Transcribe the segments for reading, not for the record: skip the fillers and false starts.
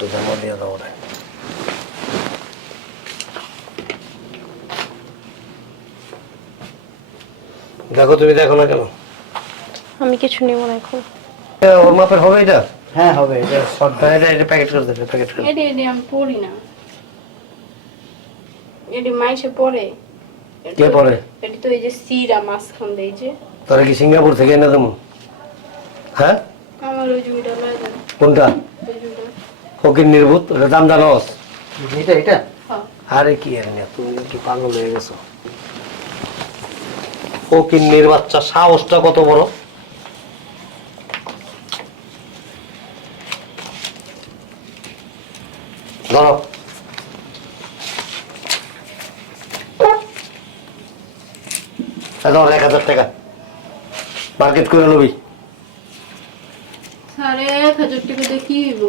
একটু জমা দিয়ে দাও রে। দেখো, তুমি দেখো না কেন? আমি কিছু নিব না এখন। ওর মাপের হবে এটা? হ্যাঁ হবে, এটা শর্ট। এটা প্যাকেট করে দেবে, প্যাকেট করে। এডি আমি পড়ি না। এডি মাইসে পড়ে। কে পড়ে? এডি তো এই যে সিরা মাঝখান দেই যে। তোরা কি সিঙ্গাপুর থেকে এনে দেবো? হ্যাঁ, আমার ওই জুইটা লাগে। কোনটা? ওই জুইটা। ফকির নির্ভূত, এটা দাম জানোস? এটা এটা হ্যাঁ। আরে কি আর না, তুমি কি পাগল হয়ে গেছো? ফকির বাচ্চা, সাহসটা কত বড়! ধরো, ধর 1000 টাকা মার্কেট করে নেবি। সাড়ে 1000 টাকা দিয়ে কি হইব?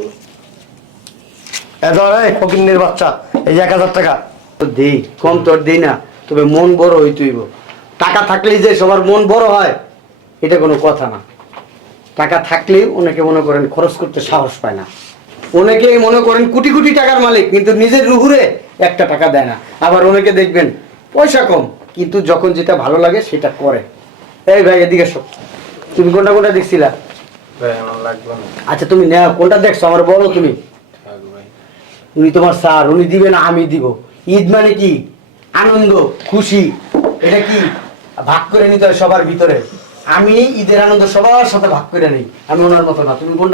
ধর, এই ফকির বাচ্চা, এই যে 1000 টাকা। দেই, কম তোর দেই না, তবে মন বড় হইতেইব। টাকা থাকলেই যে সবার মন বড় হয় এটা কোনো কথা না। টাকা থাকলেই অনেকে মনে করেন খরচ করতে সাহস পায় না। অনেকে মনে করেন কোটি কোটি টাকার মালিক, কিন্তু নিজের রুহুরে একটা টাকা দেয় না। আবার অনেকে দেখবেন পয়সা কম, কিন্তু যখন যেটা ভালো লাগে সেটা করে। এই ভাই এদিকে এসো, তুমি কোনটা কোনটা দেখছিলা? আচ্ছা তুমি নেও, কোনটা দেখছো আমার বলো তুমি। উনি তোমার স্যার, উনি দিবে না আমি দিব। ঈদ মানে কি? আনন্দ, খুশি। এটা কি ভাগ করে নিতে হয় সবার ভিতরে। আমি ঈদের আনন্দ সবার সাথে ভাগ করে নিই, আমি ওনার মতো না। তুমি কোনটা